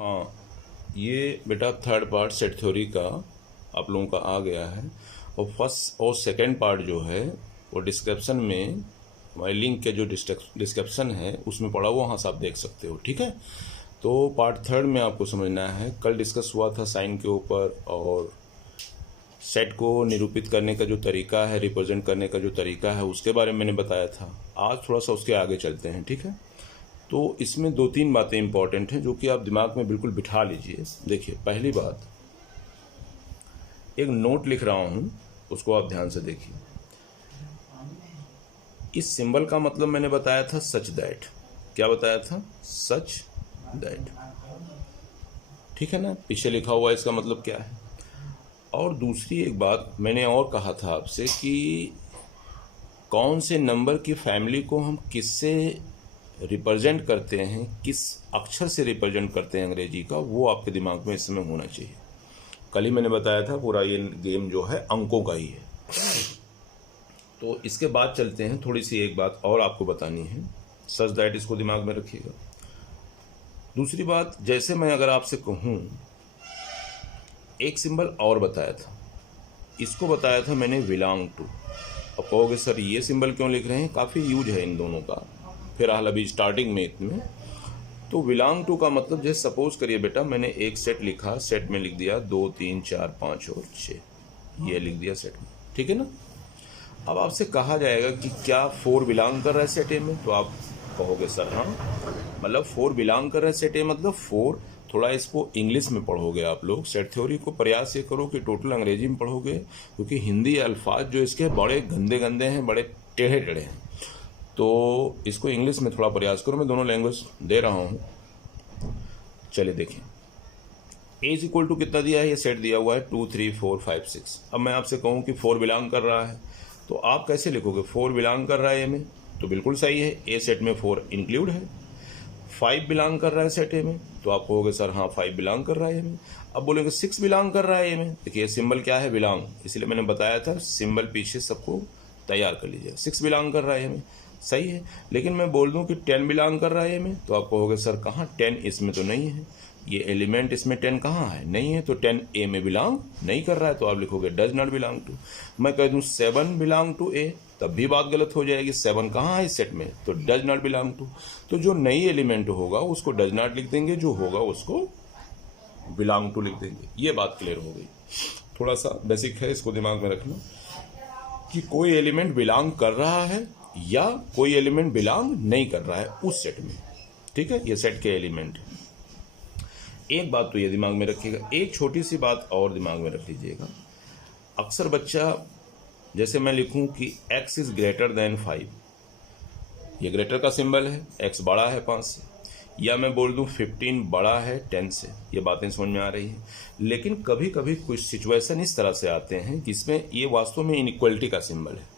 हाँ, ये बेटा थर्ड पार्ट सेट थ्योरी का आप लोगों का आ गया है। और फर्स्ट और सेकंड पार्ट जो है वो डिस्क्रिप्शन में हमारे लिंक के जो डिस्क्रिप्शन है उसमें पड़ा हुआ, वहाँ से आप देख सकते हो। ठीक है, तो पार्ट थर्ड में आपको समझना है। कल डिस्कस हुआ था साइन के ऊपर और सेट को निरूपित करने का जो तरीका है, रिप्रेजेंट करने का जो तरीका है, उसके बारे में मैंने बताया था। आज थोड़ा सा उसके आगे चलते हैं। ठीक है, तो इसमें दो तीन बातें इंपॉर्टेंट हैं जो कि आप दिमाग में बिल्कुल बिठा लीजिए। देखिए, पहली बात, एक नोट लिख रहा हूं, उसको आप ध्यान से देखिए। इस सिंबल का मतलब मैंने बताया था सच दैट। क्या बताया था? Such that. ठीक है ना, पीछे लिखा हुआ है, इसका मतलब क्या है। और दूसरी एक बात मैंने और कहा था आपसे कि कौन से नंबर की फैमिली को हम किससे रिप्रेजेंट करते हैं, किस अक्षर से रिप्रेजेंट करते हैं अंग्रेजी का, वो आपके दिमाग में इस समय होना चाहिए। कल ही मैंने बताया था पूरा ये गेम जो है अंकों का ही है। तो इसके बाद चलते हैं, थोड़ी सी एक बात और आपको बतानी है। सच दैट, इसको दिमाग में रखिएगा। दूसरी बात, जैसे मैं अगर आपसे कहूँ, एक सिंबल और बताया था, इसको बताया था मैंने बिलोंग टू। अब कहोगे सर ये सिंबल क्यों लिख रहे हैं, काफ़ी यूज है इन दोनों का, फिलहाल अभी स्टार्टिंग में इतने। तो बिलोंग टू का मतलब, जैसे सपोज करिए बेटा मैंने एक सेट लिखा, सेट में लिख दिया 2 3 4 5 और 6, ये लिख दिया सेट में। ठीक है ना। अब आपसे कहा जाएगा कि क्या 4 बिलोंग कर रहा है सेट ए में, तो आप कहोगे सर हाँ, मतलब 4 बिलोंग कर रहा है सेट ए, मतलब 4। थोड़ा इसको इंग्लिश में पढ़ोगे आप लोग, सेट थ्योरी को प्रयास ये करो कि टोटल अंग्रेजी में पढ़ोगे, क्योंकि हिंदी अल्फाज जो इसके बड़े गंदे गंदे हैं, बड़े टेढ़े टेढ़े हैं। तो इसको इंग्लिश में थोड़ा प्रयास करो, मैं दोनों लैंग्वेज दे रहा हूँ। चलिए देखें, ए इज इक्वल टू कितना दिया है, ये सेट दिया हुआ है 2 3 4 5 6। अब मैं आपसे कहूँ कि 4 बिलोंग कर रहा है, तो आप कैसे लिखोगे? 4 बिलोंग कर रहा है ए में, तो बिल्कुल सही है, ए सेट में 4 इंक्लूड है। 5 बिलोंग कर रहा है सेट ए में, तो आप कहोगे सर हाँ 5 बिलोंग कर रहा है ए में। अब बोलेंगे 6 बिलोंग कर रहा है ए में। देखिए सिंबल क्या है, बिलोंग, इसलिए मैंने बताया था सिंबल पीछे सबको तैयार कर लीजिए। 6 बिलोंग कर रहा है ए में, सही है। लेकिन मैं बोल दूं कि 10 बिलोंग कर रहा है ए में, तो आप कहोगे सर कहाँ, 10 इसमें तो नहीं है, ये एलिमेंट इसमें 10 कहाँ है, नहीं है, तो 10 ए में बिलोंग नहीं कर रहा है, तो आप लिखोगे डज नॉट बिलोंग टू। मैं कह दूं 7 बिलोंग टू ए, तब भी बात गलत हो जाएगी, 7 कहाँ है इस सेट में, तो डज नॉट बिलोंग टू। तो जो नई एलिमेंट होगा उसको डज नॉट लिख देंगे, जो होगा उसको बिलोंग टू लिख देंगे। ये बात क्लियर हो गई। थोड़ा सा बेसिक है, इसको दिमाग में रखना कि कोई एलिमेंट बिलोंग कर रहा है या कोई एलिमेंट बिलोंग नहीं कर रहा है उस सेट में। ठीक है, ये सेट के एलिमेंट है। एक बात तो ये दिमाग में रखिएगा, एक छोटी सी बात और दिमाग में रख लीजिएगा। अक्सर बच्चा, जैसे मैं लिखूं कि x इज ग्रेटर देन 5, ये ग्रेटर का सिंबल है, x बड़ा है 5 से, या मैं बोल दूं 15 बड़ा है 10 से, ये बातें समझ में आ रही हैं। लेकिन कभी कभी कुछ सिचुएशन इस तरह से आते हैं जिसमें ये वास्तव में इनइक्वलिटी का सिंबल है।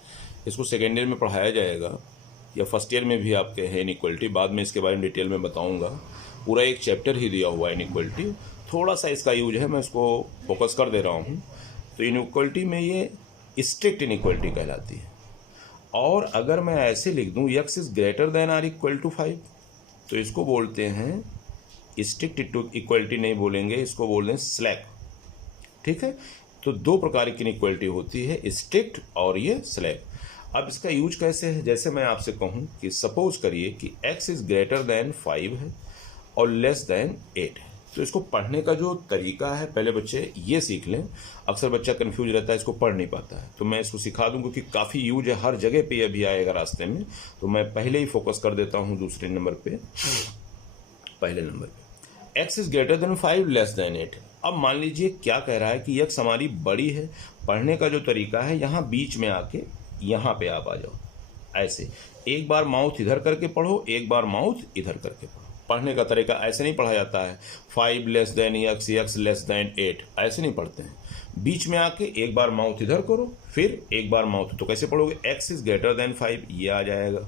इसको सेकेंड ईयर में पढ़ाया जाएगा या फर्स्ट ईयर में भी आपके है इनइक्वलिटी, बाद में इसके बारे में डिटेल में बताऊंगा। पूरा एक चैप्टर ही दिया हुआ है इनइक्वलिटी, थोड़ा सा इसका यूज है, मैं इसको फोकस कर दे रहा हूँ। तो इनइक्वलिटी में ये स्ट्रिक्ट इनइक्वलिटी कहलाती है। और अगर मैं ऐसे लिख दूं x is greater than or equal to 5, तो इसको बोलते हैं स्ट्रिक्ट इक्वलिटी, नहीं बोलेंगे, इसको बोलते हैं स्लैक। ठीक है, तो दो प्रकार की इनइक्वलिटी होती है, स्ट्रिक्ट और ये स्लैक। अब इसका यूज कैसे है, जैसे मैं आपसे कहूं कि सपोज करिए कि x इज ग्रेटर देन 5 है और लेस देन 8 है, तो इसको पढ़ने का जो तरीका है पहले बच्चे ये सीख लें। अक्सर बच्चा कंफ्यूज रहता है, इसको पढ़ नहीं पाता है, तो मैं इसको सिखा दूं क्योंकि काफ़ी यूज है, हर जगह पे ये भी आएगा रास्ते में। तो मैं पहले ही फोकस कर देता हूं दूसरे नंबर पे, पहले नंबर पे x is greater than 5 less then 8। अब मान लीजिए क्या कह रहा है कि x हमारी बड़ी है। पढ़ने का जो तरीका है, यहाँ बीच में आके यहाँ पे आप आ जाओ, ऐसे एक बार माउथ इधर करके पढ़ो, एक बार माउथ इधर करके पढ़ो। पढ़ने का तरीका ऐसे नहीं पढ़ा जाता है 5 less then x less than 8, ऐसे नहीं पढ़ते हैं। बीच में आके एक बार माउथ इधर करो, फिर एक बार माउथ, तो कैसे पढ़ोगे, x इज ग्रेटर देन 5, ये आ जाएगा।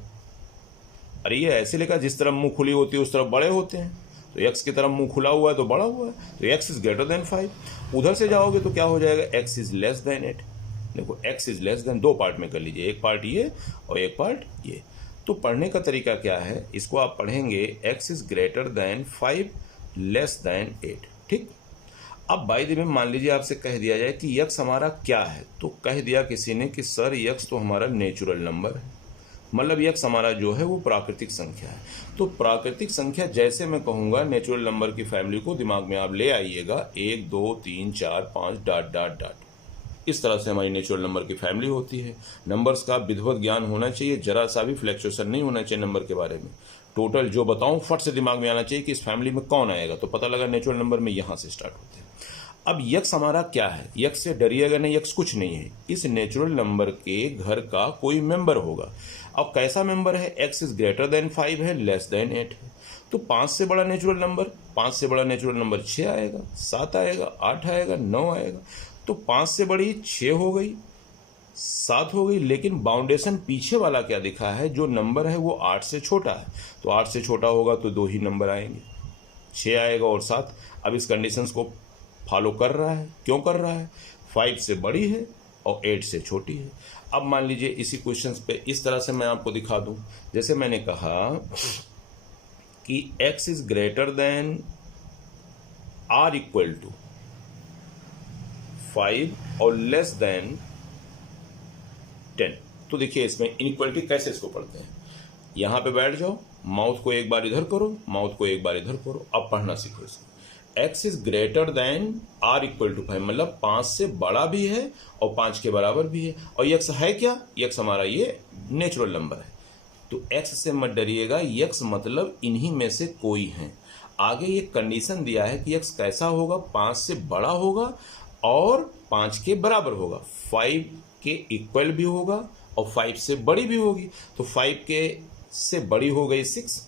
अरे ये ऐसे लिखा, जिस तरफ मुंह खुली होती है उस तरफ बड़े होते हैं, तो x की तरफ मुंह खुला हुआ है तो बड़ा हुआ है, तो x इज ग्रेटर देन 5। उधर से जाओगे तो क्या हो जाएगा, x इज लेस देन 8। देखो x इज लेस देन, दो पार्ट में कर लीजिए, एक पार्ट ये और एक पार्ट ये। तो पढ़ने का तरीका क्या है, इसको आप पढ़ेंगे x is greater than 5 less then 8। ठीक, अब बाय द वे मान लीजिए आपसे कह दिया जाए कि यक्स हमारा क्या है, तो कह दिया किसी ने कि सर यक्स तो हमारा नेचुरल नंबर है, मतलब यक्स हमारा जो है वो प्राकृतिक संख्या है। तो प्राकृतिक संख्या जैसे मैं कहूँगा नेचुरल नंबर की फैमिली को दिमाग में आप ले आइएगा, 1 2 3 4 5 डॉट डॉट डॉट, इस तरह से हमारी नेचुरल नंबर की फैमिली होती है। नंबर्स का विधिवत ज्ञान होना चाहिए, जरा सा भी फ्लैक्चुएशन नहीं होना चाहिए नंबर के बारे में। टोटल जो बताऊं फट से दिमाग में आना चाहिए कि इस फैमिली में कौन आएगा, तो पता लगा नेचुरल नंबर में यहाँ से स्टार्ट होते हैं। अब यक्स हमारा क्या है, यक्स से डरिएगा नहीं, यक्स कुछ नहीं है, इस नेचुरल नंबर के घर का कोई मेंबर होगा। अब कैसा मेंबर है, एक्स इज ग्रेटर देन 5 है, लेस देन 8 है। तो 5 से बड़ा नेचुरल नंबर, 5 से बड़ा नेचुरल नंबर 6 आएगा, 7 आएगा, 8 आएगा, 9 आएगा। तो 5 से बड़ी 6 हो गई, 7 हो गई, लेकिन बाउंडेशन पीछे वाला क्या दिखा है, जो नंबर है वो 8 से छोटा है। तो 8 से छोटा होगा तो 2 ही नंबर आएंगे, 6 आएगा और 7। अब इस कंडीशंस को फॉलो कर रहा है, क्यों कर रहा है, 5 से बड़ी है और 8 से छोटी है। अब मान लीजिए इसी क्वेश्चन पे इस तरह से मैं आपको दिखा दूं, जैसे मैंने कहा कि x is greater than or equal to 5 और लेस देन 10। तो देखिए इसमें इनइक्वालिटी कैसे इसको पढ़ते हैं, यहां पे बैठ जाओ, माउथ को एक बार इधर करो, माउथ को एक बार इधर करो, अब पढ़ना सीखो इसको। x is greater than or equal to 5, मतलब 5 से बड़ा भी है और 5 के बराबर भी है। और x है क्या, x हमारा ये नेचुरल नंबर है। तो x से मत डरिएगा, x मतलब इन्हीं में से कोई है। आगे ये कंडीशन दिया है कि x कैसा होगा, 5 से बड़ा होगा और 5 के बराबर होगा, 5 के इक्वल भी होगा और 5 से बड़ी भी होगी। तो 5 के से बड़ी हो गई 6,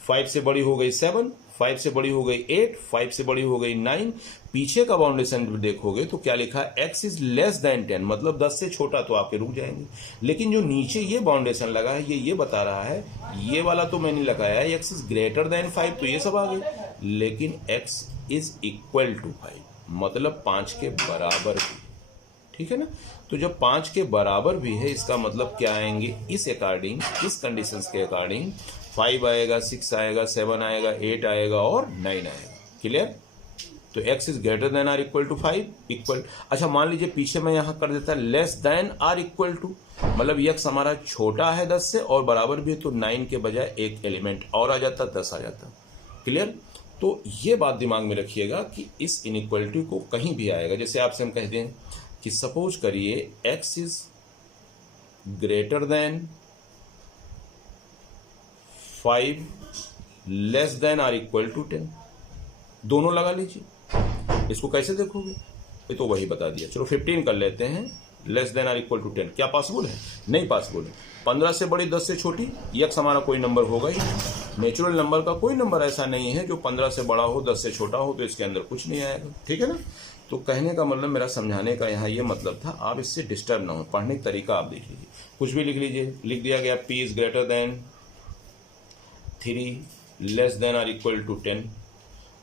5 से बड़ी हो गई 7, 5 से बड़ी हो गई 8, 5 से बड़ी हो गई 9। पीछे का बाउंडेशन देखोगे तो क्या लिखा है, x इज लेस देन 10, मतलब 10 से छोटा, तो आपके रुक जाएंगे। लेकिन जो नीचे ये बाउंडेशन लगा है ये बता रहा है, ये वाला तो मैंने लगाया है x इज ग्रेटर देन 5, तो ये सब आ गए, लेकिन x इज इक्वल टू 5, मतलब 5 के बराबर भी, ठीक है ना। तो जब 5 के बराबर भी है, इसका मतलब क्या आएंगे, इस अकॉर्डिंग, इस कंडीशंस के अकॉर्डिंग 5 आएगा, 6 आएगा, 7 आएगा, 8 आएगा और 9 आएगा। क्लियर। तो x is greater than or equal to 5 equal, अच्छा मान लीजिए पीछे मैं यहां कर देता less than or equal to, मतलब x हमारा छोटा है 10 से और बराबर भी है, तो 9 के बजाय एक एलिमेंट और आ जाता, 10 आ जाता। क्लियर। तो ये बात दिमाग में रखिएगा कि इस इनइक्वलिटी को कहीं भी आएगा, जैसे आपसे हम कहते हैं कि सपोज करिए x is greater than 5 less than or equal to 10, दोनों लगा लीजिए। इसको कैसे देखोगे, ये तो वही बता दिया। चलो 15 कर लेते हैं, less than or equal to 10, क्या पॉसिबल है, नहीं पॉसिबल है। 15 से बड़ी 10 से छोटी, x हमारा कोई नंबर होगा ही नहीं। नेचुरल नंबर का कोई नंबर ऐसा नहीं है जो 15 से बड़ा हो 10 से छोटा हो, तो इसके अंदर कुछ नहीं आएगा, ठीक है ना। तो कहने का मतलब, मेरा समझाने का यहाँ ये मतलब था, आप इससे डिस्टर्ब ना हो, पढ़ने का तरीका आप देख लीजिए, कुछ भी लिख लीजिए। लिख दिया गया p is greater than 3 less than or equal to 10।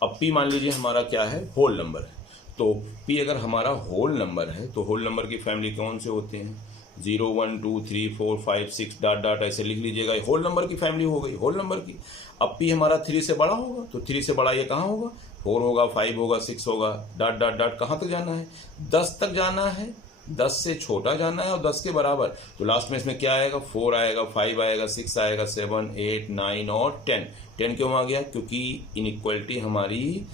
अब p मान लीजिए हमारा क्या है, होल नंबर है। तो p अगर हमारा होल नंबर है तो होल नंबर की फैमिली कौन से होते हैं, 0 1 2 3 4 5 6 डॉट डॉट ऐसे लिख लीजिएगा, होल नंबर की फैमिली हो गई होल नंबर की। अब p हमारा 3 से बड़ा होगा, तो 3 से बड़ा ये कहाँ होगा, 4 होगा, 5 होगा, 6 होगा, डॉट डॉट डॉट कहाँ तक जाना है, 10 तक जाना है, 10 से छोटा जाना है और 10 के बराबर। तो लास्ट में इसमें क्या आएगा, 4 आएगा, 5 आएगा, 6 आएगा, 7 8 9 और 10। 10 क्यों आ गया, क्योंकि इनइक्वालिटी हमारी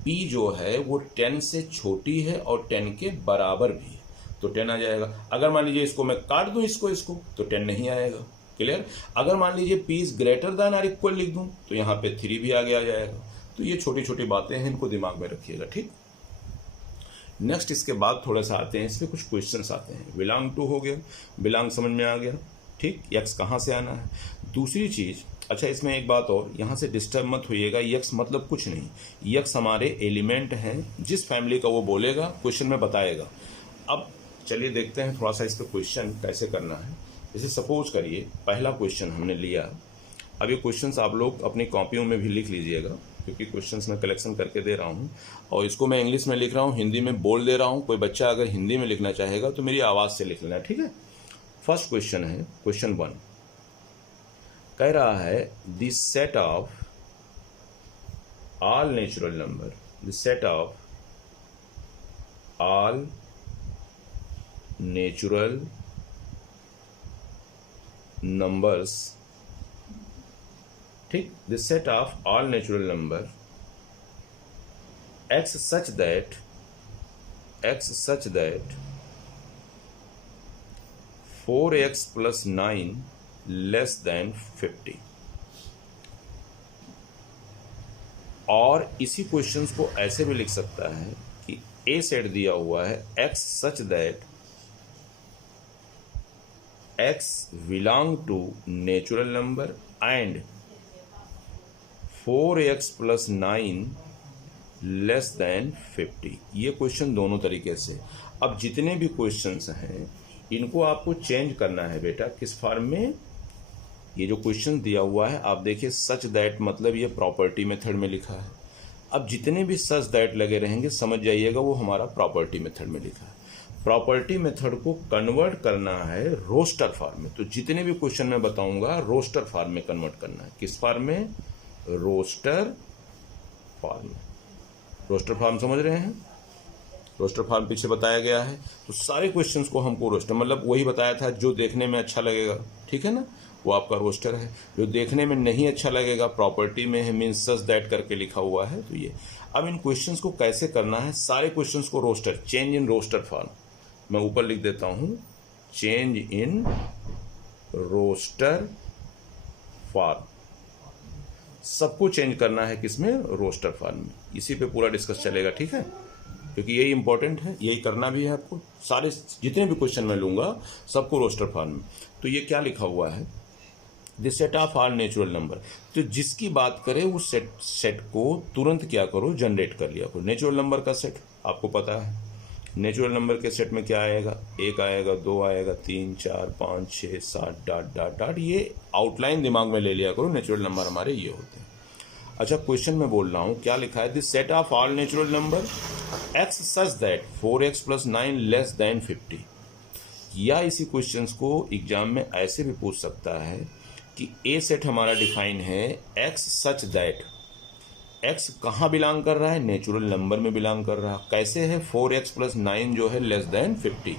p जो है वो 10 से छोटी है और 10 के बराबर भी है, तो 10 आ जाएगा। अगर मान लीजिए इसको मैं काट दूं इसको तो 10 नहीं आएगा। क्लियर। अगर मान लीजिए p is greater than or equal लिख दूं तो यहाँ पे 3 भी आगे आ जाएगा। तो ये छोटी छोटी बातें हैं, इनको दिमाग में रखिएगा, ठीक। नेक्स्ट इसके बाद थोड़ा सा आते हैं, इस पर कुछ क्वेश्चंस आते हैं। बिलोंग टू हो गया, बिलोंग समझ में आ गया, ठीक। x कहाँ से आना है। दूसरी चीज, अच्छा इसमें एक बात और, यहाँ से डिस्टर्ब मत होइएगा, x मतलब कुछ नहीं, x हमारे एलिमेंट हैं, जिस फैमिली का वो बोलेगा क्वेश्चन में बताएगा। अब चलिए देखते हैं थोड़ा सा इस पर क्वेश्चन कैसे करना है। जैसे सपोज करिए पहला क्वेश्चन हमने लिया, अब ये क्वेश्चंस आप लोग अपनी कॉपियों में भी लिख लीजिएगा, क्योंकि क्वेश्चंस मैं कलेक्शन करके दे रहा हूँ और इसको मैं इंग्लिश में लिख रहा हूँ, हिंदी में बोल दे रहा हूँ। कोई बच्चा अगर हिंदी में लिखना चाहेगा तो मेरी आवाज़ से लिख लेना, ठीक है। फर्स्ट क्वेश्चन है, क्वेश्चन 1 कह रहा है, this set of all natural number, the set of all natural numbers, ठीक, the set of all natural number x such that 4x plus 9 less than 50। और इसी क्वेश्चंस को ऐसे भी लिख सकता है कि ए सेट दिया हुआ है x such that x belong to natural number and 4x plus 9 less than 50। ये क्वेश्चन दोनों तरीके से। अब जितने भी क्वेश्चंस हैं इनको आपको चेंज करना है बेटा, किस फॉर्म में। ये जो क्वेश्चन दिया हुआ है आप देखिए सच दैट, मतलब ये प्रॉपर्टी मेथड में लिखा है। अब जितने भी सच दैट लगे रहेंगे समझ जाइएगा वो हमारा प्रॉपर्टी मेथड में लिखा है। प्रॉपर्टी मेथड को कन्वर्ट करना है रोस्टर फॉर्म में। तो जितने भी क्वेश्चन मैं बताऊंगा रोस्टर फॉर्म में कन्वर्ट करना है। किस फॉर्म में? रोस्टर फॉर्म में। रोस्टर फॉर्म समझ रहे हैं? रोस्टर फॉर्म पीछे बताया गया है। तो सारे क्वेश्चंस को हमको रोस्टर, मतलब वही बताया था जो देखने में अच्छा लगेगा, ठीक है ना, वो आपका रोस्टर है। जो देखने में नहीं अच्छा लगेगा प्रॉपर्टी में है, मीन्स सच दैट करके लिखा हुआ है, तो ये। अब इन क्वेश्चंस को कैसे करना है, सारे क्वेश्चंस को roster, change in roster form, मैं ऊपर लिख देता हूं, चेंज इन रोस्टर फॉर्म। सबको चेंज करना है किसमें? रोस्टर फॉर्म में। इसी पे पूरा डिस्कस चलेगा, ठीक है, क्योंकि यही इंपॉर्टेंट है, यही करना भी है आपको। सारे जितने भी क्वेश्चन मैं लूंगा सबको रोस्टर फॉर्म में। तो ये क्या लिखा हुआ है, the set of all natural number. तो जिसकी बात करें उस सेट को तुरंत क्या करो, जनरेट कर लिया करो। नेचुरल नंबर का सेट आपको पता है, नेचुरल नंबर के सेट में क्या आएगा, 1 आएगा, 2 आएगा, 3, 4, 5, 6, 7 डॉट डॉट डॉट। ये आउटलाइन दिमाग में ले लिया करो, नेचुरल नंबर हमारे ये होते हैं। अच्छा, क्वेश्चन में बोल रहा हूं क्या लिखा है, this set of all natural number x such that 4x plus 9 less than 50। या इसी क्वेश्चंस को एग्जाम में ऐसे भी पूछ सकता है कि ए सेट हमारा डिफाइन है x सच दैट x कहाँ बिलोंग कर रहा है, नेचुरल नंबर में बिलोंग कर रहा है। कैसे है, 4x प्लस 9 जो है लेस देन 50।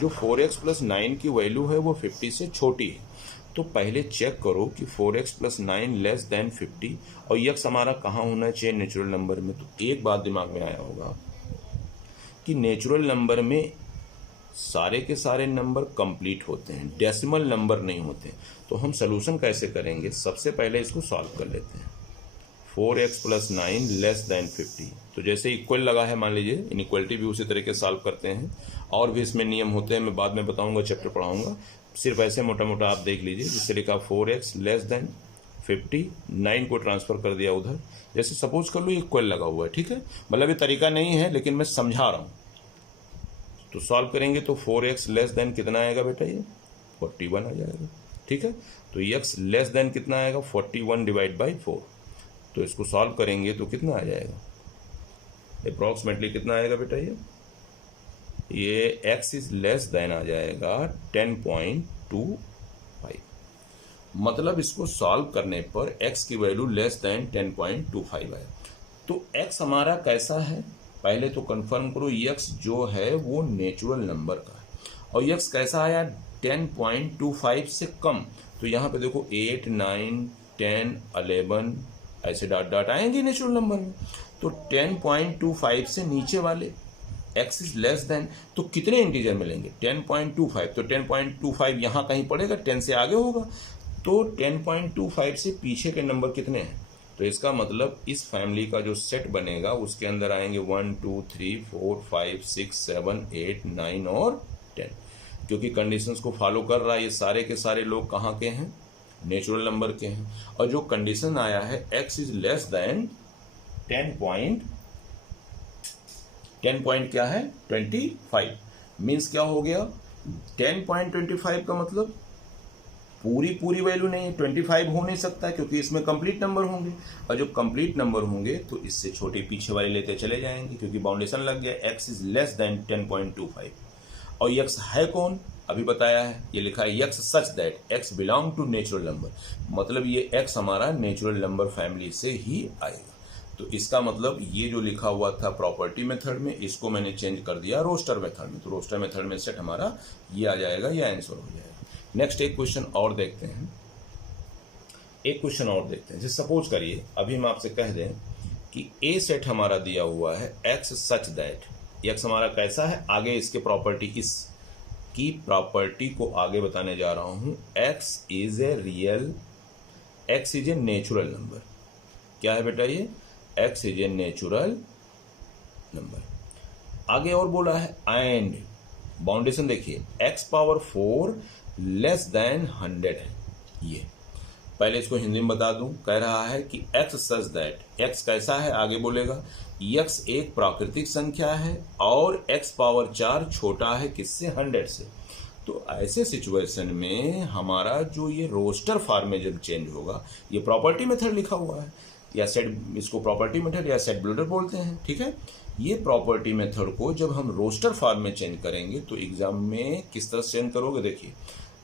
जो 4x प्लस 9 की वैल्यू है वो 50 से छोटी है। तो पहले चेक करो कि 4x प्लस 9 लेस देन 50 और x हमारा कहाँ होना चाहिए, नेचुरल नंबर में। तो एक बात दिमाग में आया होगा कि नेचुरल नंबर में सारे के सारे नंबर कंप्लीट होते हैं, डेसिमल नंबर नहीं होते। तो हम सोल्यूशन कैसे करेंगे, सबसे पहले इसको सॉल्व कर लेते हैं। 4x प्लस 9 लेस देन 50, तो जैसे इक्वल लगा है मान लीजिए, इनइक्वलिटी भी उसी तरीके से सॉल्व करते हैं। और भी इसमें नियम होते हैं, मैं बाद में बताऊंगा, चैप्टर पढ़ाऊंगा। सिर्फ ऐसे मोटा मोटा आप देख लीजिए, जिससे लिखा 4x लेस देन 50, 9 को ट्रांसफर कर दिया उधर। जैसे सपोज कर लो इक्वल लगा हुआ है, ठीक है, मतलब ये तरीका नहीं है लेकिन मैं समझा रहा हूँ। तो सॉल्व करेंगे तो 4x लेस देन कितना आएगा बेटा, ये 41 आ जाएगा, ठीक है। तो x लेस देन कितना आएगा, 41 डिवाइड बाई 4। तो इसको सॉल्व करेंगे तो कितना आ जाएगा, अप्रॉक्सीमेटली कितना आएगा बेटा, ये x इज लेस देन आ जाएगा 10.25। मतलब इसको सॉल्व करने पर x की वैल्यू लेस देन 10.25 है। तो x हमारा कैसा है, पहले तो कंफर्म करो, x जो है वो नेचुरल नंबर का है। और x कैसा आया, 10.25 से कम। तो यहाँ पे देखो 8, 9, 10, 11 ऐसे डॉट डॉट आएंगे नेचुरल नंबर में। तो 10.25 से नीचे वाले x इज लेस देन, तो कितने इंटीजर मिलेंगे, 10.25। तो 10.25 यहाँ कहीं पड़ेगा, 10 से आगे होगा। तो 10.25 से पीछे के नंबर कितने हैं, तो इसका मतलब इस फैमिली का जो सेट बनेगा उसके अंदर आएंगे 1, 2, 3, 4, 5, 6, 7, 8, 9 और 10। क्योंकि कंडीशंस को फॉलो कर रहा है, ये सारे के सारे लोग कहाँ के हैं, नेचुरल नंबर के हैं। और जो कंडीशन आया है x is less then 10 point क्या है, 25, मीन्स क्या हो गया, 10.25 का मतलब पूरी वैल्यू नहीं है, 25 हो नहीं सकता क्योंकि इसमें कंप्लीट नंबर होंगे। और जो कंप्लीट नंबर होंगे तो इससे छोटे पीछे वाले लेते चले जाएंगे, क्योंकि बाउंडेशन लग गया, x इज लेस देन 10.25। और x है कौन, अभी बताया है, ये लिखा है x such that x belong to natural number, मतलब ये x हमारा नेचुरल नंबर फैमिली से ही आएगा। तो इसका मतलब ये जो लिखा हुआ था प्रॉपर्टी मेथड में, इसको मैंने चेंज कर दिया रोस्टर मेथड में, तो रोस्टर मेथड में सेट हमारा ये आ जाएगा, ये आंसर हो जाएगा। नेक्स्ट एक क्वेश्चन और देखते हैं, जैसे सपोज करिए अभी हम आपसे कह दें कि ए सेट हमारा दिया हुआ है एक्स सच दैट, एक्स हमारा कैसा है, आगे इसके प्रॉपर्टी, इस की प्रॉपर्टी को आगे बताने जा रहा हूं। X is a natural number. क्या है बेटा ये? X is a natural number. आगे और बोला है एंड बाउंडेशन देखिए, एक्स पावर 4 लेस देन 100 है। ये पहले इसको हिंदी में बता दूं, कह रहा है कि एक्स सच दैट, एक्स कैसा है, आगे बोलेगा एक्स एक प्राकृतिक संख्या है और एक्स पावर 4 छोटा है किससे? 100 से। तो ऐसे सिचुएशन में हमारा जो ये रोस्टर फॉर्म में जब चेंज होगा, ये प्रॉपर्टी मेथड लिखा हुआ है या सेट, इसको प्रॉपर्टी मेथड या सेट बिल्डर बोलते हैं, ठीक है। ये प्रॉपर्टी मेथड को जब हम रोस्टर फॉर्म में चेंज करेंगे तो एग्जाम में किस तरह से चेंज करोगे, देखिए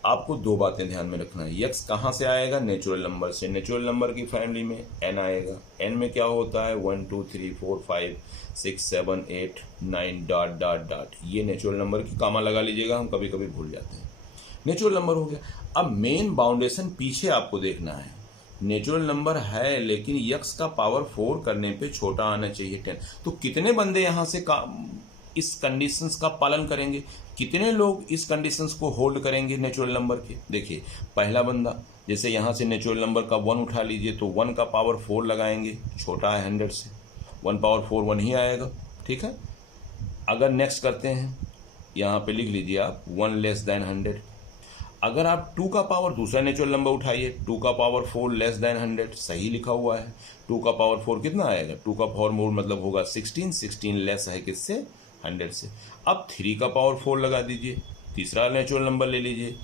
आपको दो बातें ध्यान में रखना है। एक्स कहाँ से आएगा? नेचुरल नंबर से। नेचुरल नंबर की फैमिली में एन आएगा। एन में क्या होता है? 1 2 3 4 5 6 7 8 9 डॉट डॉट डॉट। ये नेचुरल नंबर की कामा लगा लीजिएगा, हम कभी कभी भूल जाते हैं। नेचुरल नंबर हो गया। अब मेन बाउंडेशन पीछे आपको देखना है। नेचुरल नंबर है लेकिन एक्स का पावर 4 करने पे छोटा आना चाहिए 10। तो कितने बंदे यहां से इस कंडीशंस का पालन करेंगे? कितने लोग इस कंडीशंस को होल्ड करेंगे नेचुरल नंबर के? देखिए पहला बंदा, जैसे यहां से नेचुरल नंबर का 1 उठा लीजिए तो 1 का पावर 4 लगाएंगे, छोटा है 100 से, 1 पावर 4 1 ही आएगा, ठीक है। अगर नेक्स्ट करते हैं, यहां पे लिख लीजिए आप 1 लेस देन 100। अगर आप 2 का पावर, दूसरा नेचुरल नंबर उठाइए, 2 का पावर 4 लेस देन 100, सही लिखा हुआ है। 2 का पावर 4 कितना आएगा? 2 का पावर 4 मतलब होगा 16, 16 लेस है किससे? 100 से। अब 3 का पावर 4 लगा दीजिए, तीसरा नेचुरल नंबर ले लीजिए,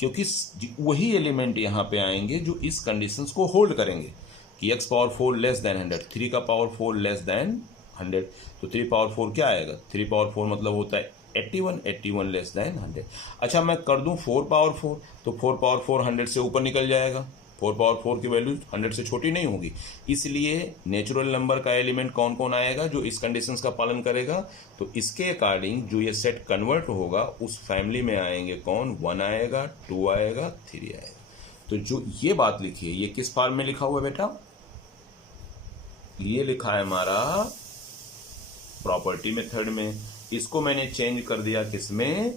क्योंकि वही एलिमेंट यहाँ पे आएंगे जो इस कंडीशंस को होल्ड करेंगे कि x पावर 4 लेस देन 100, 3 का पावर 4 लेस देन 100, तो 3 पावर 4 क्या आएगा? 3 पावर 4 मतलब होता है 81, 81 लेस देन 100। अच्छा मैं कर दूं 4 पावर 4, तो 4 पावर 4 100 से ऊपर निकल जाएगा। 4 पावर 4 की वैल्यू 100 से छोटी नहीं होगी, इसलिए नेचुरल नंबर का एलिमेंट कौन कौन आएगा जो इस कंडीशंस का पालन करेगा? तो इसके अकॉर्डिंग जो ये सेट कन्वर्ट होगा उस फैमिली में आएंगे कौन? 1 आएगा, 2 आएगा, 3 आएगा। तो जो ये बात लिखी है ये किस फॉर्म में लिखा हुआ है बेटा? ये लिखा है हमारा प्रॉपर्टी मेथड में। इसको मैंने चेंज कर दिया किसमें?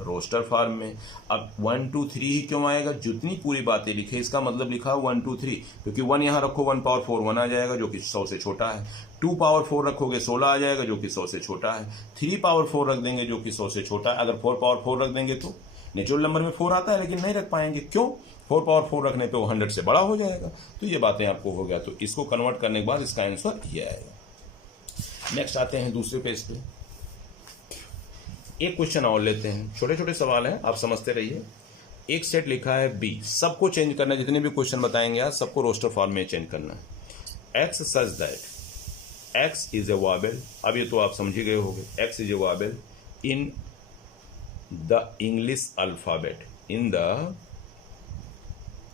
रोस्टर फॉर्म में। अब 1 2 3 ही क्यों आएगा? जितनी पूरी बातें लिखे इसका मतलब लिखा 1 2 3, क्योंकि 1 यहां रखो 1 पावर 4 1 आ जाएगा जो कि 100 से छोटा है। 2 पावर 4 रखोगे 16 आ जाएगा जो कि 100 से छोटा है। 3 पावर 4 रख देंगे जो कि 100 से छोटा है। अगर 4 पावर 4 रख देंगे तो नेचुरल नंबर में 4 आता है लेकिन नहीं रख पाएंगे, क्यों? 4 पावर 4 रखने पे वो 100 से बड़ा हो जाएगा। तो ये बातें आपको हो गया, तो इसको कन्वर्ट करने के बाद इसका आंसर ये आएगा। नेक्स्ट आते हैं दूसरे पेज पे, एक क्वेश्चन और लेते हैं। छोटे छोटे सवाल हैं, आप समझते रहिए। एक सेट लिखा है बी, सबको चेंज करना है, जितने भी क्वेश्चन बताएंगे आज सबको रोस्टर फॉर्म में चेंज करना है। X such that x is A vowel, अब ये तो आप समझ ही गए होंगे। X is A vowel in the English alphabet, in the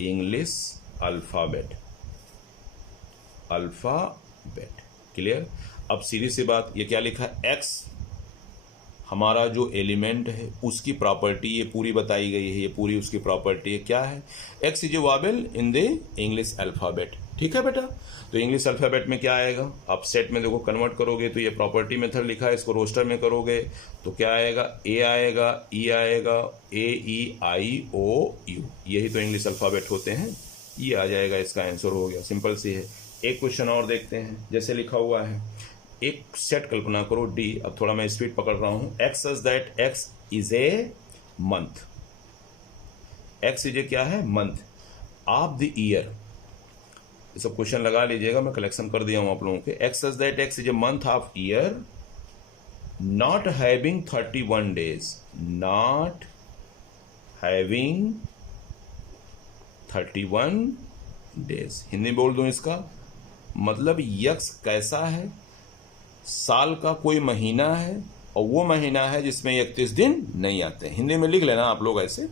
English alphabet, alphabet clear. अब सीधी सी बात, ये क्या लिखा है? एक्स हमारा जो एलिमेंट है उसकी प्रॉपर्टी ये पूरी बताई गई है, ये पूरी उसकी प्रॉपर्टी है। क्या है? X is A vowel in the English alphabet, ठीक है बेटा। तो इंग्लिश अल्फाबेट में क्या आएगा? आप सेट में देखो कन्वर्ट करोगे तो ये प्रॉपर्टी मेथड लिखा है, इसको रोस्टर में करोगे तो क्या आएगा? ए आएगा, ई आएगा, ए ई आई ओ यू, यही तो इंग्लिश अल्फाबेट होते हैं। ये आ जाएगा, इसका आंसर हो गया, सिंपल सी है। एक क्वेश्चन और देखते हैं, जैसे लिखा हुआ है एक सेट कल्पना करो डी, अब थोड़ा मैं स्पीड पकड़ रहा हूं। X such that x is a month, x is ए क्या है? Month of the year. ये सब क्वेश्चन लगा लीजिएगा, मैं कलेक्शन कर दिया हूं आप लोगों के। X such that x is a month of year not having 31 days, not having 31 days. Hindi बोल दूं इसका मतलब यक्स कैसा है? साल का कोई महीना है और वो महीना है जिसमें 31 दिन नहीं आते। हिंदी में लिख लेना आप लोग ऐसे,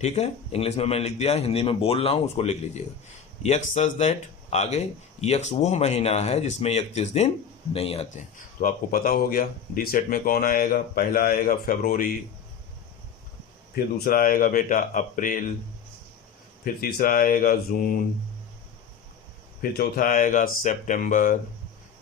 ठीक है। इंग्लिश में मैंने लिख दिया, हिंदी में बोल रहा हूं, उसको लिख लीजिएगा। एक्स सच दैट आगे यक्स वो महीना है जिसमें 31 दिन नहीं आते हैं। तो आपको पता हो गया डी सेट में कौन आएगा। पहला आएगा फरवरी, फिर दूसरा आएगा बेटा अप्रैल, फिर तीसरा आएगा जून, फिर चौथा आएगा सितंबर,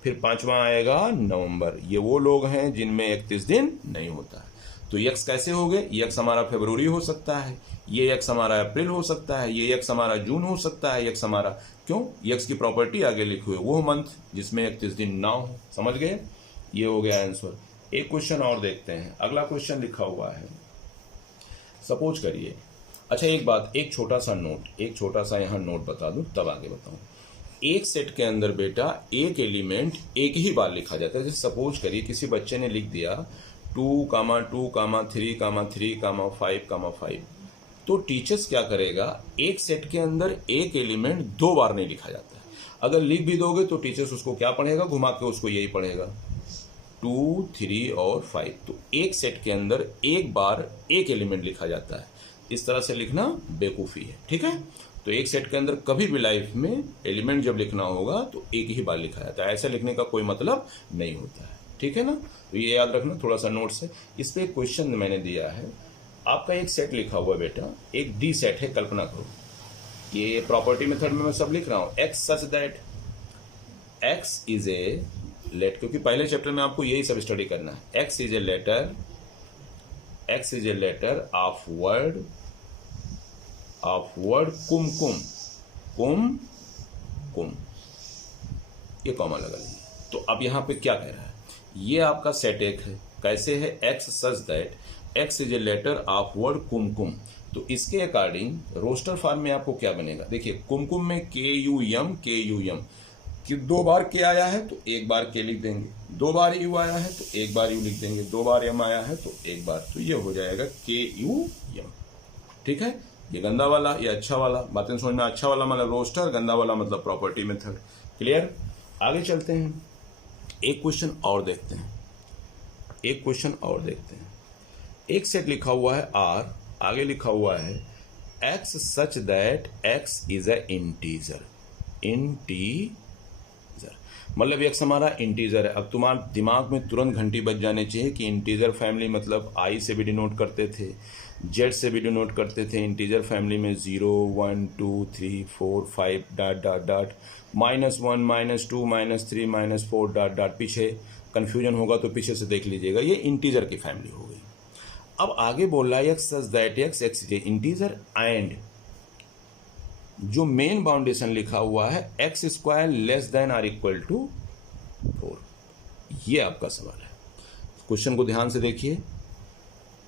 फिर पांचवा आएगा नवंबर। ये वो लोग हैं जिनमें 31 दिन नहीं होता है। तो यक्स कैसे हो गए, यक्स हमारा फरवरी हो सकता है, ये यक्स हमारा अप्रैल हो सकता है, ये यक्स हमारा जून हो सकता है, यक्स हमारा, क्यों, यक्स की प्रॉपर्टी आगे लिखी हुई, वो मंथ जिसमें 31 दिन ना हो। समझ गए, ये हो गया आंसर। एक क्वेश्चन और देखते हैं। अगला क्वेश्चन लिखा हुआ है, सपोज करिए, अच्छा एक बात, एक छोटा सा नोट, एक छोटा सा यहाँ नोट बता दूं तब आगे बताऊं। एक सेट के अंदर बेटा एक एलिमेंट एक ही बार लिखा जाता है। जैसे सपोज करिए किसी बच्चे ने लिख दिया 2, 2, 3, 3, 5, 5, तो टीचर्स क्या करेगा, एक सेट के अंदर एक एलिमेंट 2 बार नहीं लिखा जाता है। अगर लिख भी दोगे तो टीचर्स उसको क्या पढ़ेगा, घुमा के उसको यही पढ़ेगा 2, 3 और 5। तो एक सेट के अंदर एक बार एक एलिमेंट लिखा जाता है। इस तरह से लिखना बेवकूफ़ी है, ठीक है। तो एक सेट के अंदर कभी भी लाइफ में एलिमेंट जब लिखना होगा तो एक ही बार लिखा जाता है, ऐसा लिखने का कोई मतलब नहीं होता है, ठीक है ना। तो ये याद रखना, थोड़ा सा नोट्स है। इस पर एक क्वेश्चन मैंने दिया है, आपका एक सेट लिखा हुआ बेटा, एक डी सेट है, कल्पना करो। ये प्रॉपर्टी मेथड में मैं सब लिख रहा हूं, x such that x is a let, क्योंकि पहले चैप्टर में आपको यही सब स्टडी करना है। X is a letter, X is a letter of word Kumkum, कुम, ये कॉमा लगा लीजिए। तो अब यहां पे क्या कह रहा है, ये आपका सेट एक है, कैसे है, x such that x is a letter of word Kumkum. तो इसके अकॉर्डिंग रोस्टर फॉर्म में आपको क्या बनेगा, देखिए कुमकुम में KUM कि 2 बार के आया है तो एक बार के लिख देंगे, 2 बार यू आया है तो एक बार यू लिख देंगे, 2 बार एम आया है तो एक बार, तो ये हो जाएगा KUM, ठीक है। ये गंदा वाला, ये अच्छा वाला, बातें समझना। अच्छा वाला मतलब रोस्टर, गंदा वाला मतलब प्रॉपर्टी मेथड। क्लियर, आगे चलते हैं, एक क्वेश्चन और देखते हैं, एक क्वेश्चन और देखते हैं। एक सेट लिखा हुआ है R, आगे लिखा हुआ है x such that x is a integer, मतलब x हमारा इंटीजर है। अब तुम्हारे दिमाग में तुरंत घंटी बज जाने चाहिए कि इंटीजर फैमिली मतलब I से भी डिनोट करते थे, Z से भी डिनोट करते थे। इंटीजर फैमिली में 0, 1, 2, 3, 4, 5 dot dot dot, -1, -2, -3, -4 dot dot. पीछे कन्फ्यूजन होगा तो पीछे से देख लीजिएगा, ये इंटीजर की फैमिली हो गई। अब आगे बोल रहा है x such that x is integer and, जो मेन बाउंडेशन लिखा हुआ है x² less than or equal to 4। ये आपका सवाल है, क्वेश्चन को ध्यान से देखिए।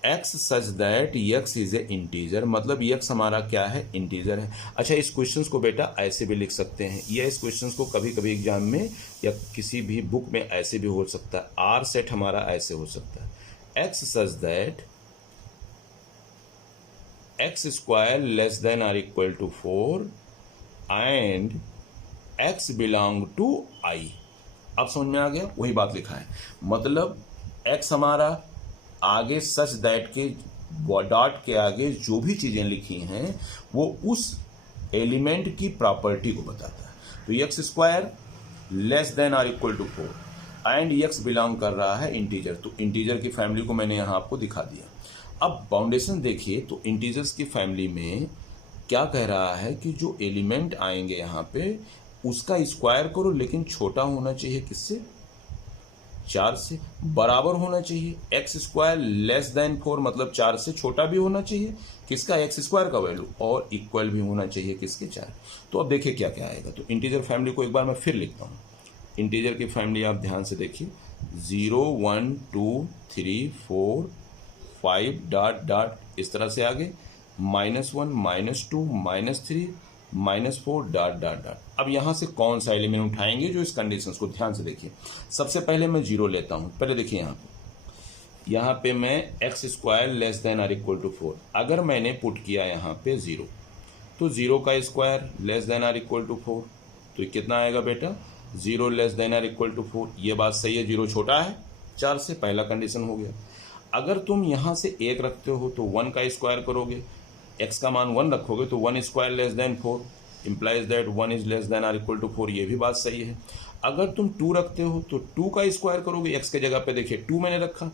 x such that x is a integer, मतलब x हमारा क्या है, इंटीजर है। अच्छा, इस क्वेश्चन को बेटा ऐसे भी लिख सकते हैं, या इस क्वेश्चन को कभी कभी एग्जाम में या किसी भी बुक में ऐसे भी हो सकता है। आर सेट हमारा ऐसे हो सकता है, x such that x² less than or equal to 4 and x belong to I। अब समझ में आ गया, वही बात लिखा है, मतलब x हमारा आगे सच दैट के डॉट के आगे जो भी चीजें लिखी हैं वो उस एलिमेंट की प्रॉपर्टी को बताता है। तो x² less than or equal to 4 and x belong कर रहा है इंटीजर, तो इंटीजर की फैमिली को मैंने यहां आपको दिखा दिया। अब बाउंडेशन देखिए, तो इंटीजर्स की फैमिली में क्या कह रहा है कि जो एलिमेंट आएंगे यहाँ पे उसका स्क्वायर करो, लेकिन छोटा होना चाहिए किससे, 4 से, बराबर होना चाहिए x² लेस देन 4, मतलब 4 से छोटा भी होना चाहिए किसका, x² का वैल्यू, और इक्वल भी होना चाहिए किसके, 4। तो अब देखिए क्या क्या आएगा। तो इंटीजर फैमिली को एक बार मैं फिर लिखता हूँ। इंटीजर की फैमिली आप ध्यान से देखिए, 0, 1, 2, 3, 4, 5 डॉट डॉट, इस तरह से आगे -1, -2, -3, -4 डॉट डॉट डॉट। अब यहां से कौन सा एलिमेंट उठाएंगे जो इस कंडीशन को, ध्यान से देखिए। सबसे पहले मैं 0 लेता हूं, पहले देखिए यहां पे मैं x² less than or equal to 4, अगर मैंने पुट किया यहां पे 0, तो 0 का square less than or equal to 4, तो ये कितना आएगा बेटा, 0 less than or equal to 4। ये बात सही है, 0 छोटा है 4 से, पहला कंडीशन हो गया। अगर तुम यहां से 1 रखते हो तो 1 का स्क्वायर करोगे, x का मान 1 रखोगे तो 1² less than 4, implies that 1 is less than or equal to 4, ये भी बात सही है। अगर तुम 2 रखते हो तो 2 का स्क्वायर करोगे, x के जगह पे देखिए 2 मैंने रखा,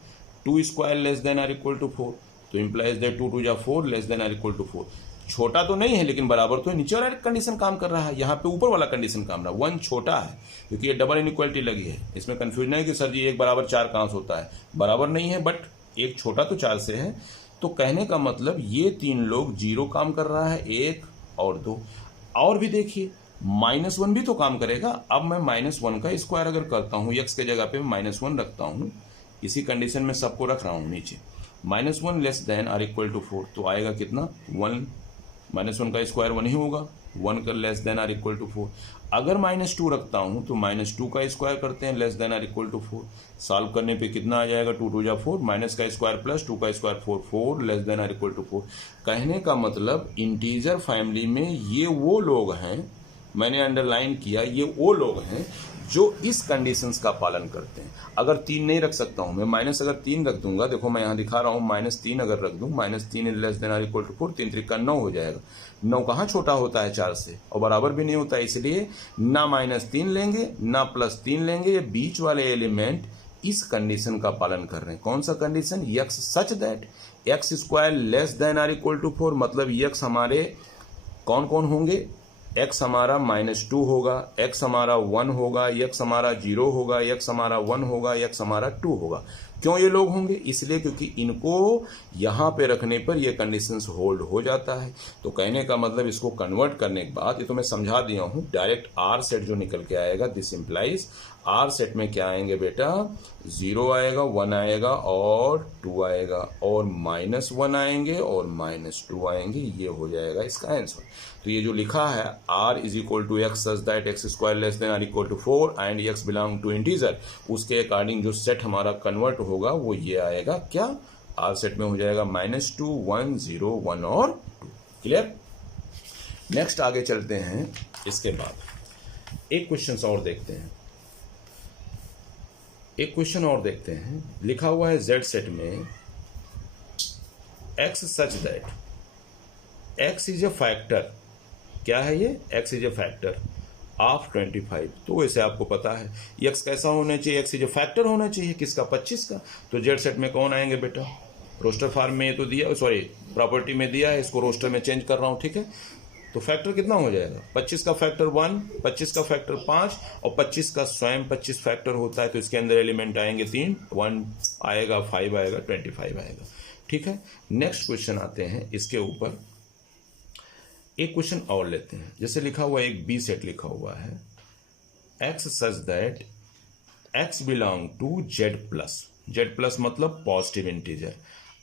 2 square less than or equal to 4, तो इम्प्लाइज दैट 2 2 जा 4 less than or equal to 4। छोटा तो नहीं है लेकिन बराबर तो है, नीचे वाला कंडीशन काम कर रहा है, यहाँ पे ऊपर वाला कंडीशन काम रहा है। 1 छोटा है क्योंकि ये डबल इनइक्वालिटी लगी है। इसमें कंफ्यूजन है कि सर जी 1 बराबर 4 कहाँ से होता है, बराबर नहीं है, बट 1 छोटा तो 4 से है। तो कहने का मतलब ये 3 लोग 0 काम कर रहा है, 1 और 2। और भी देखिए -1 भी तो काम करेगा। अब मैं -1 का स्क्वायर अगर करता हूँ, x के जगह पे -1 रखता हूँ, इसी कंडीशन में सबको रख रहा हूँ नीचे, -1 less than or equal to 4, तो आएगा कितना 1, -1 का स्क्वायर 1 ही होगा, 1 का less than or equal to 4। अगर -2 रखता हूँ तो -2 का स्क्वायर करते हैं, less than or equal to 4। Solve करने पे कितना आ जाएगा, 2 2 जा 4, माइनस का स्क्वायर प्लस 2 का square 4, 4 less than or equal to 4। कहने का मतलब इंटीजर फैमिली में ये वो लोग हैं, मैंने अंडरलाइन किया, ये वो लोग हैं जो इस कंडीशंस का पालन करते हैं। अगर 3 नहीं रख सकता हूं मैं, माइनस अगर 3 रख दूंगा, देखो मैं यहां दिखा रहा हूं -3 अगर रख दूं, -3 less than or equal to 4, 3 3 का 9 हो जाएगा। 9 कहाँ छोटा होता है 4 से, और बराबर भी नहीं होता है, इसलिए ना -3 लेंगे ना +3 लेंगे। ये बीच वाले एलिमेंट इस कंडीशन का पालन कर रहे हैं। कौन सा condition, x such that x square less than or equal to 4, मतलब x हमारे कौन कौन होंगे, x हमारा -2 होगा, x हमारा 1 होगा, x हमारा 0 होगा, x हमारा 1 होगा, x हमारा 2 होगा। क्यों ये लोग होंगे, इसलिए क्योंकि इनको यहां पे रखने पर ये कंडीशंस होल्ड हो जाता है। तो कहने का मतलब इसको कन्वर्ट करने के बाद, ये तो मैं समझा दिया हूं, डायरेक्ट आर सेट जो निकल के आएगा, दिस इंप्लाइज आर सेट में क्या आएंगे बेटा, 0 आएगा, 1 आएगा और 2 आएगा, और -1 आएंगे और -2 आएंगे, ये हो जाएगा इसका आंसर। तो ये जो लिखा है r is equal to x such that x square less than or equal to 4 and x belong to integer, उसके अकॉर्डिंग जो सेट हमारा कन्वर्ट होगा वो ये आएगा, क्या r सेट में हो जाएगा -2 1 0 1 और 2। क्लियर। नेक्स्ट आगे चलते हैं। इसके बाद एक क्वेश्चन और देखते हैं, एक क्वेश्चन और देखते हैं। लिखा हुआ है z सेट में x such that x is a factor, क्या है ये, x is a factor of 25। तो वैसे आपको पता है x कैसा होना चाहिए, x इज अ फैक्टर होना चाहिए किसका, 25 का। तो z सेट में कौन आएंगे बेटा, रोस्टर फॉर्म में ये तो दिया, सॉरी प्रॉपर्टी में दिया है, इसको रोस्टर में चेंज कर रहा हूं, ठीक है। तो फैक्टर कितना हो जाएगा, 25 का फैक्टर 1, 25 का फैक्टर 5 और 25 का स्वयं 25 फैक्टर होता है, तो इसके अंदर एलिमेंट आएंगे 3, 1 आएगा, 5 आएगा, 25 आएगा, ठीक है। नेक्स्ट क्वेश्चन आते हैं इसके ऊपर। एक क्वेश्चन और लेते हैं, जैसे लिखा हुआ एक बी सेट लिखा हुआ है, x such that x belong to z plus मतलब पॉजिटिव इंटीजर,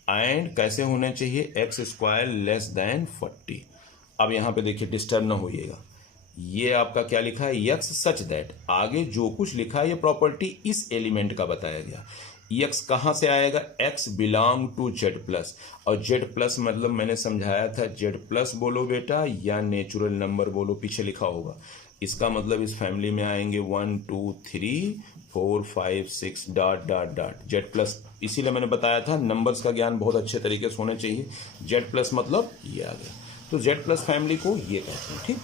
एंड कैसे होने चाहिए, x स्क्वायर लेस देन 40। अब यहां पे देखिए डिस्टर्ब ना होइएगा, ये आपका क्या लिखा है, x सच दैट, आगे जो कुछ लिखा है ये प्रॉपर्टी इस एलिमेंट का बताया गया। x कहां से आएगा, x belong to z plus, और z प्लस मतलब मैंने समझाया था, z प्लस बोलो बेटा या नेचुरल नंबर बोलो, पीछे लिखा होगा। इसका मतलब इस फैमिली में आएंगे 1 2 3 4 5 6 dot dot dot z plus, इसीलिए मैंने बताया था नंबर्स का ज्ञान बहुत अच्छे तरीके से होना चाहिए। z प्लस मतलब ये आ गया, तो z प्लस फैमिली को ये कहते हैं, ठीक।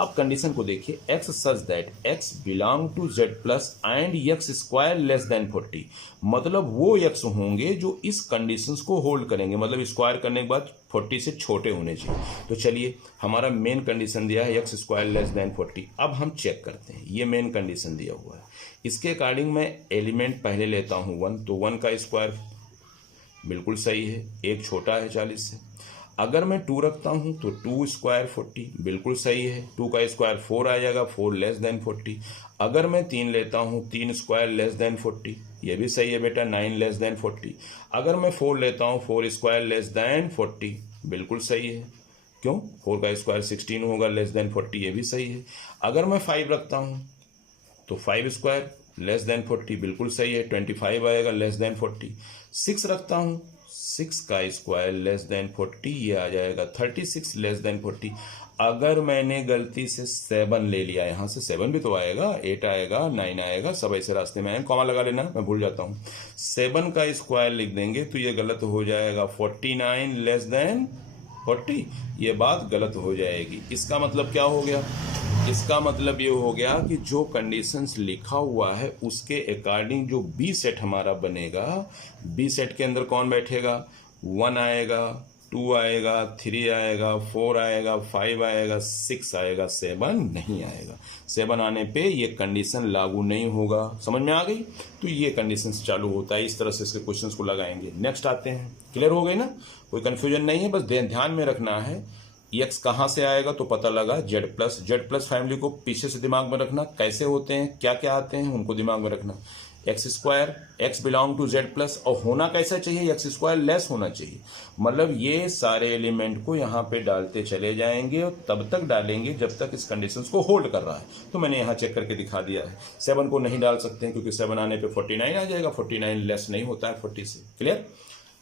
अब कंडीशन को देखिए, x such that x belong to z plus and x square less than 40, मतलब वो x होंगे जो इस कंडीशंस को होल्ड करेंगे, मतलब स्क्वायर करने के बाद 40 से छोटे होने चाहिए। तो चलिए हमारा मेन कंडीशन दिया है x स्क्वायर लेस देन 40। अब हम चेक करते हैं, ये मेन कंडीशन दिया हुआ है, इसके अकॉर्डिंग मैं एलिमेंट पहले लेता हूं 1, तो 1 का स्क्वायर बिल्कुल सही है, एक छोटा है 40 से। अगर मैं 2 रखता हूं तो 2 स्क्वायर 40 बिल्कुल सही है, 2 का स्क्वायर 4 आ जाएगा, 4 लेस देन 40। अगर मैं 3 लेता हूं, 3 स्क्वायर लेस देन 40, ये भी सही है बेटा, 9 लेस देन 40। अगर मैं 4 लेता हूं, 4 स्क्वायर लेस देन 40 बिल्कुल सही है, क्यों, 4 का स्क्वायर 16 होगा, लेस देन 40, ये भी सही है। अगर मैं 5 रखता हूं तो 5 स्क्वायर लेस देन 40 बिल्कुल सही है, 25 आएगा, लेस देन 40। 6 रखता हूं, 6 का स्क्वायर लेस देन 40, ये आ जाएगा 36 लेस देन 40। अगर मैंने गलती से 7 ले लिया, यहां से 7 भी तो आएगा, 8 आएगा, 9 आएगा, सब ऐसे रास्ते में आएंगे, कॉमा लगा लेना, मैं भूल जाता हूं। 7 का स्क्वायर लिख देंगे तो ये गलत हो जाएगा, 49 लेस देन 40, ये बात गलत हो जाएगी। इसका मतलब क्या हो गया? इसका मतलब ये हो गया कि जो कंडीशंस लिखा हुआ है उसके अकॉर्डिंग जो बी सेट हमारा बनेगा, बी सेट के अंदर कौन बैठेगा? 1 आएगा, 2 आएगा, 3 आएगा, 4 आएगा, 5 आएगा, 6 आएगा, 7 नहीं आएगा। 7 आने पे ये कंडीशन लागू नहीं होगा। समझ में आ गई? तो ये कंडीशन चालू होता है, इस तरह से इसके क्वेश्चंस को लगाएंगे। नेक्स्ट आते हैं। क्लियर हो गई ना? कोई कंफ्यूजन नहीं है, बस ध्यान में रखना है एक्स कहाँ से आएगा तो पता लगा जेड प्लस फैमिली को पीछे से दिमाग में रखना, कैसे होते हैं, क्या क्या आते हैं उनको दिमाग में रखना। X square, x belong to z plus, और होना कैसा चाहिए? एक्स स्क्वायर लेस होना चाहिए। मतलब ये सारे एलिमेंट को यहाँ पे डालते चले जाएंगे और तब तक डालेंगे जब तक इस कंडीशंस को होल्ड कर रहा है। तो मैंने यहाँ चेक करके दिखा दिया है। 7 को नहीं डाल सकते हैं क्योंकि 7 आने पे 49 आ जाएगा, 49 लेस नहीं होता है 40 से। क्लियर?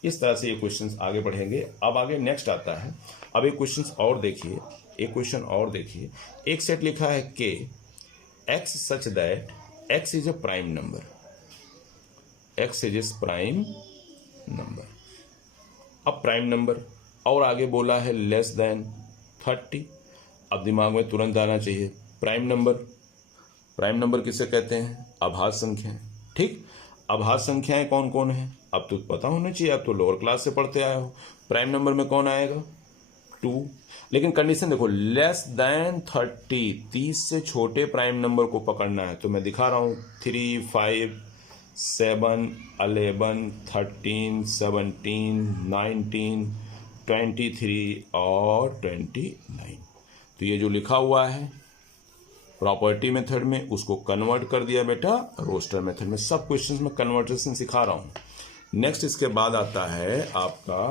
इस तरह से ये क्वेश्चंस आगे बढ़ेंगे। अब आगे नेक्स्ट आता है। अब एक क्वेश्चन और देखिए, एक क्वेश्चन और देखिए। एक सेट लिखा है के x such that x is a prime number, x is is prime number. अब प्राइम नंबर और आगे बोला है लेस देन 30। अब दिमाग में तुरंत आना चाहिए प्राइम नंबर। प्राइम नंबर किसे कहते हैं? अभाज्य संख्याएं। ठीक, अभाज्य संख्याएं कौन कौन है? अब तो पता होना चाहिए, अब तो लोअर क्लास से पढ़ते आए हो। प्राइम नंबर में कौन आएगा? 2। लेकिन कंडीशन देखो, लेस देन 30, 30 से छोटे प्राइम नंबर को पकड़ना है। तो मैं दिखा रहा हूं 3, 5, 7, 11, 13, 17, 19, 23 और 29। तो ये जो लिखा हुआ है प्रॉपर्टी मेथड में, उसको कन्वर्ट कर दिया बेटा रोस्टर मेथड में। सब क्वेश्चंस में कन्वर्टेशन सिखा रहा हूं। नेक्स्ट इसके बाद आता है आपका,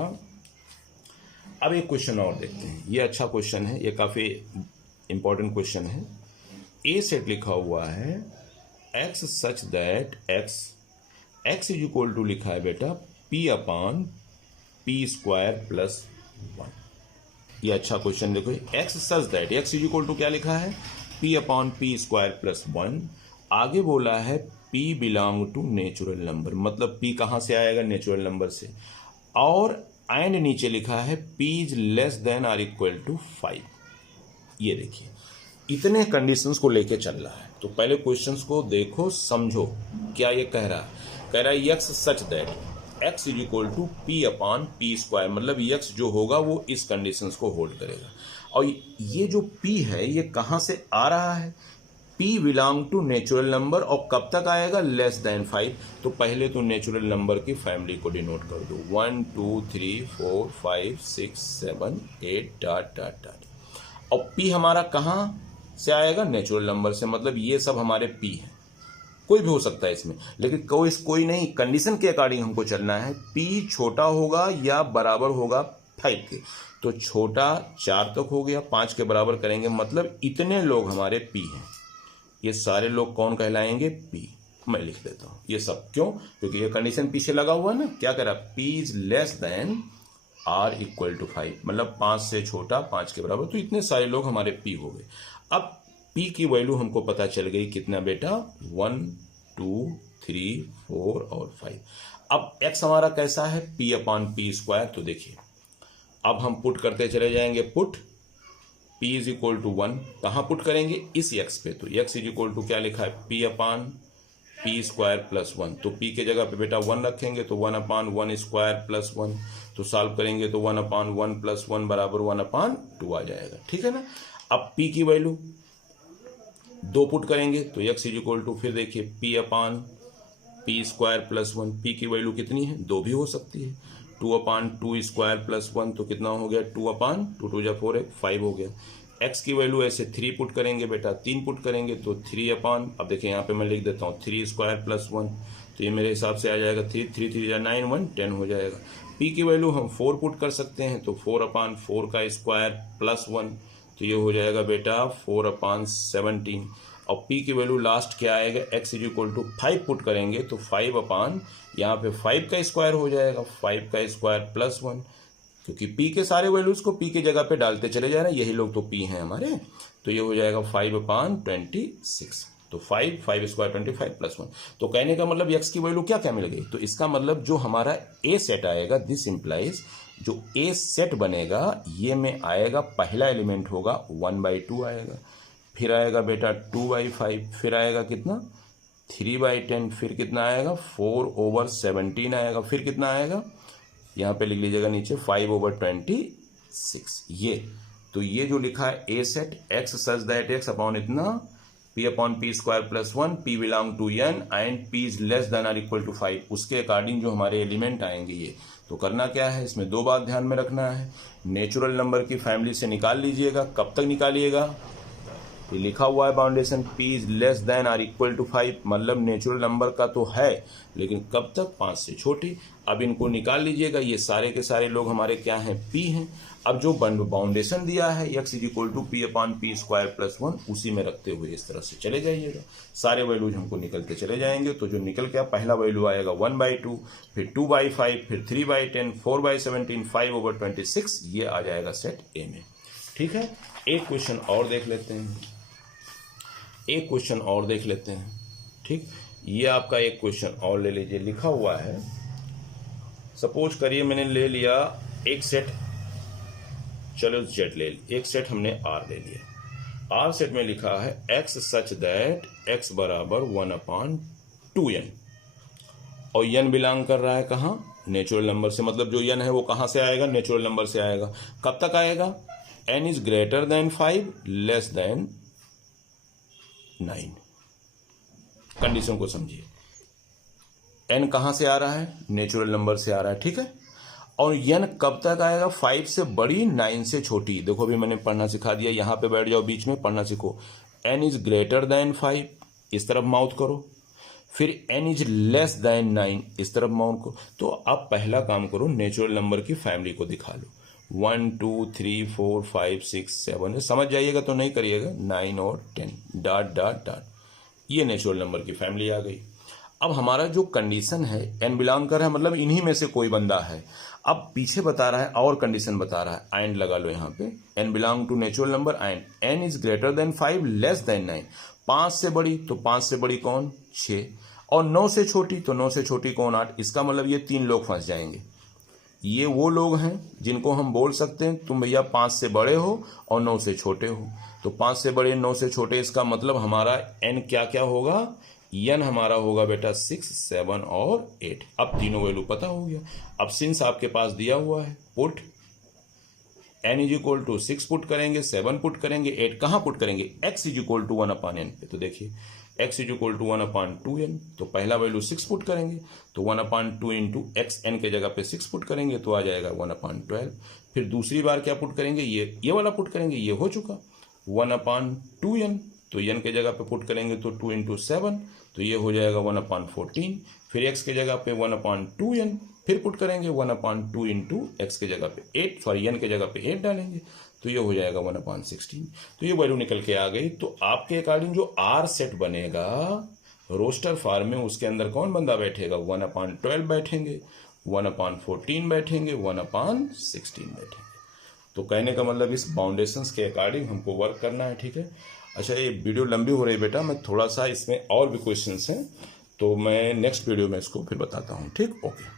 अब एक क्वेश्चन और देखते हैं। ये अच्छा क्वेश्चन है, ये काफी इंपॉर्टेंट क्वेश्चन है। ए सेट लिखा हुआ है x such that x is equal to लिखा है बेटा p upon p square plus 1। ये अच्छा क्वेश्चन देखो, x such that x is equal to क्या लिखा है? P upon p square plus 1। आगे बोला है p belong to natural number, मतलब पी कहां से आएगा? नेचुरल नंबर से। और एंड नीचे लिखा है p is less than or equal to 5। ये देखिए, इतने कंडीशंस को लेके चल रहा है। तो पहले क्वेश्चंस को देखो, समझो क्या ये कह रहा है। कह रहा है x such that x is equal to p upon p square, मतलब एक्स जो होगा वो इस कंडीशंस को होल्ड करेगा। और ये जो p है ये कहां से आ रहा है? p belong to natural number, और कब तक आएगा? Less than 5। तो पहले तो नेचुरल नंबर की फैमिली को डिनोट कर दो, 1 2 3 4 5 6 7 8 डॉट डॉट डॉट। और p हमारा कहां से आएगा? नेचुरल नंबर से, मतलब ये सब हमारे p है। कोई भी हो सकता है इसमें, लेकिन कोई नहीं, कंडीशन के अकॉर्डिंग हमको चलना है। p छोटा होगा या बराबर होगा 5 के। तो छोटा 4 तक हो गया, 5 के बराबर करेंगे, मतलब इतने लोग हमारे p हैं। ये सारे लोग कौन कहलाएंगे? p। मैं लिख देता हूं ये सब, क्यों? क्योंकि ये कंडीशन पीछे लगा हुआ है ना। क्या कह रहा? p is less than r equal to 5, मतलब 5 से छोटा 5 के बराबर। तो इतने सारे लोग हमारे p हो गए। अब p की वैल्यू हमको पता चल गई, कितना बेटा? 1 2 3 4 और 5। अब x हमारा कैसा है? p upon p square. तो देखिए, अब हम पुट करते चले जाएंगे। Put p is equal to 1, कहां पुट करेंगे? इस x पे। तो x इज इक्वल टू क्या लिखा है? p upon p square plus 1। तो p के जगह पे बेटा 1 रखेंगे, तो 1 अपॉन 1 स्क्वायर प्लस 1। तो सॉल्व करेंगे तो 1 अपॉन 1 प्लस 1 बराबर 1 अपॉन 2 आ जाएगा। ठीक है ना? अब p की वैल्यू 2 पुट करेंगे, तो x इज इक्वल टू, फिर देखिए p upon p square plus 1। p की वैल्यू कितनी है? 2 भी हो सकती है। 2 अपॉन 2 स्क्वायर प्लस 1, तो कितना हो गया? 2 अपॉन 2 2 जा 4 5 हो गया। x की वैल्यू ऐसे 3 पुट करेंगे बेटा, 3 पुट करेंगे तो 3 अपॉन, अब देखिए यहाँ पे मैं लिख देता हूँ 3 स्क्वायर प्लस 1। तो ये मेरे हिसाब से आ जाएगा 3 3 3 जा 9 1 10 हो जाएगा। p की वैल्यू हम 4 पुट कर सकते हैं, तो 4 अपॉन 4 का स्क्वायर प्लस 1, तो ये हो जाएगा बेटा 4 अपॉन 17। और p की वैल्यू लास्ट क्या आएगा? x is equal to 5 put करेंगे, तो 5 अपॉन यहाँ पे 5 का स्क्वायर हो जाएगा, 5 का स्क्वायर प्लस 1, क्योंकि p के सारे वैल्यूज को p की जगह पे डालते चले जा रहे हैं, यही लोग तो p हैं हमारे। तो ये हो जाएगा 5 अपॉन 26। तो 5 स्क्वायर 25 प्लस 1। तो कहने का मतलब x की वैल्यू क्या क्या मिल गई? तो इसका मतलब जो हमारा a सेट आएगा, दिस इंप्लाइज जो ए सेट बनेगा ये में आएगा, पहला एलिमेंट होगा 1/2 आएगा, फिर आएगा बेटा 2/5, फिर आएगा कितना 3/10, फिर कितना आएगा 4/17 आएगा, फिर कितना आएगा यहाँ पे लिख लीजिएगा नीचे 5/26। ये तो ये जो लिखा है a set X such that X upon इतना p/p² + 1 p belong to n and p is less than और इक्वल टू 5, उसके अकॉर्डिंग जो हमारे एलिमेंट आएंगे ये। तो करना क्या है, इसमें दो बात ध्यान में रखना है, नेचुरल नंबर की फैमिली से निकाल लीजिएगा। कब तक निकालिएगा, ये लिखा हुआ है बाउंडेशन p इज लेस देन और इक्वल टू 5, मतलब नेचुरल नंबर का तो है लेकिन कब तक, 5 से छोटी। अब इनको निकाल लीजिएगा, ये सारे के सारे लोग हमारे क्या हैं, p हैं। अब जो बाउंडेशन दिया है x = p/p² + 1 उसी में रखते हुए इस तरह से चले जाइएगा, सारे वैल्यूज हमको निकलते चले जाएंगे। तो जो निकल के पहला वैल्यू आएगा 1/2, फिर 2/5, फिर 3/10, 4/17, 5/26, ये आ जाएगा सेट ए में। ठीक है, एक क्वेश्चन और देख लेते हैं, ठीक। ये आपका एक क्वेश्चन और ले लीजिए, लिखा हुआ है, सपोज करिए मैंने ले लिया एक सेट, चलो जेड ले लिया, एक सेट हमने आर ले लिया। आर सेट में लिखा है एक्स सच दैट एक्स बराबर 1/2n, और n बिलोंग कर रहा है कहाँ, नेचुरल नंबर से, मतलब जो n है वो कहाँ से आएगा, नेचुरल नंबर से आएगा। कब तक आएगा, n is greater than 5 less than 9। Condition को समझिए, n कहां से आ रहा है, नेचुरल नंबर से आ रहा है, ठीक है। और n कब तक आएगा, 5 से बड़ी 9 से छोटी। देखो अभी मैंने पढ़ना सिखा दिया, यहां पे बैठ जाओ, बीच में पढ़ना सीखो। n इज ग्रेटर देन 5, इस तरफ माउथ करो, फिर n इज लेस देन 9, इस तरफ माउथ करो। तो आप पहला काम करो, नेचुरल नंबर की फैमिली को दिखा लो, 1 2 3 4 5 6 7, समझ जाइएगा तो नहीं करिएगा, 9 और 10 डॉट डॉट डॉट, ये नेचुरल नंबर की फैमिली आ गई। अब हमारा जो कंडीशन है n बिलोंग कर है, मतलब इन्हीं में से कोई बंदा है। अब पीछे बता रहा है और कंडीशन बता रहा है, एंड लगा लो यहाँ पे, n belong to natural number and n is greater than 5 less than 9। 5 से बड़ी, तो 5 से बड़ी कौन, 6, और 9 से छोटी, तो 9 से छोटी कौन, 8। इसका मतलब ये 3 लोग फंस जाएंगे। ये वो लोग हैं जिनको हम बोल सकते हैं तुम भैया 5 से बड़े हो और 9 से छोटे हो। तो 5 से बड़े 9 से छोटे, इसका मतलब हमारा n क्या क्या होगा, n हमारा होगा बेटा 6 7 और 8। अब तीनों वैल्यू पता हो गया। अब सिंस आपके पास दिया हुआ है, पुट n = 6 पुट करेंगे, 7 पुट करेंगे, 8 कहाँ पुट करेंगे, x = 1/n पे। तो देखिए x = 1/2n, तो पहला वैल्यू 6 पुट करेंगे, तो 1/2 इंटू एक्स, n के जगह पे 6 पुट करेंगे तो आ जाएगा 1/12। फिर दूसरी बार क्या पुट करेंगे, ये वाला पुट करेंगे, ये हो चुका 1/2n, तो n के जगह पे पुट करेंगे तो 2 इंटू 7, तो ये हो जाएगा 1/14। फिर x के जगह पे 1/2n, फिर पुट करेंगे 1/2 इंटू एक्स के जगह पे 8, सॉरी n के जगह पे 8 डालेंगे, तो ये हो जाएगा 1/16। तो ये वैल्यू निकल के आ गई। तो आपके अकॉर्डिंग जो आर सेट बनेगा रोस्टर फॉर्म में, उसके अंदर कौन बंदा बैठेगा, 1/12 बैठेंगे, 1/14 बैठेंगे, 1/16 बैठेंगे। तो कहने का मतलब इस बाउंडेशंस के अकॉर्डिंग हमको वर्क करना है, ठीक है। अच्छा, ये वीडियो लंबी हो रही है बेटा, मैं थोड़ा सा इसमें और भी क्वेश्चंस हैं तो मैं नेक्स्ट वीडियो में इसको फिर बताता हूँ, ठीक, ओके।